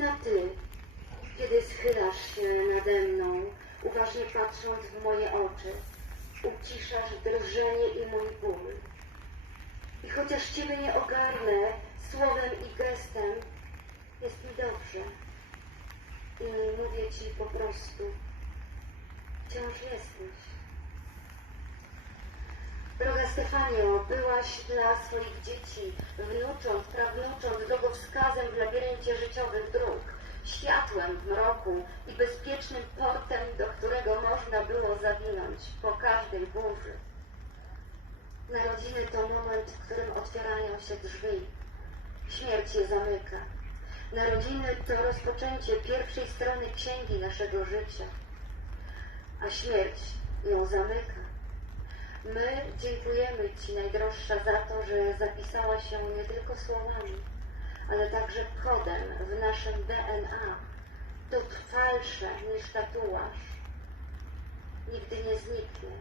Jedna ty, kiedy schylasz się nade mną, uważnie patrząc w moje oczy, uciszasz drżenie i mój ból. I chociaż Ciebie nie ogarnę słowem i gestem, jest mi dobrze. I mówię Ci po prostu, wciąż jesteś. Droga Stefanio, byłaś dla swoich dzieci, wnucząt, prawnucząt światłem w mroku i bezpiecznym portem, do którego można było zawinąć po każdej burzy. Narodziny to moment, w którym otwierają się drzwi. Śmierć je zamyka. Narodziny to rozpoczęcie pierwszej strony księgi naszego życia, a śmierć ją zamyka. My dziękujemy Ci, najdroższa, za to, że zapisała się nie tylko słowami, ale także kodem w naszym DNA. To trwalsze niż tatuaż. Nigdy nie zniknie.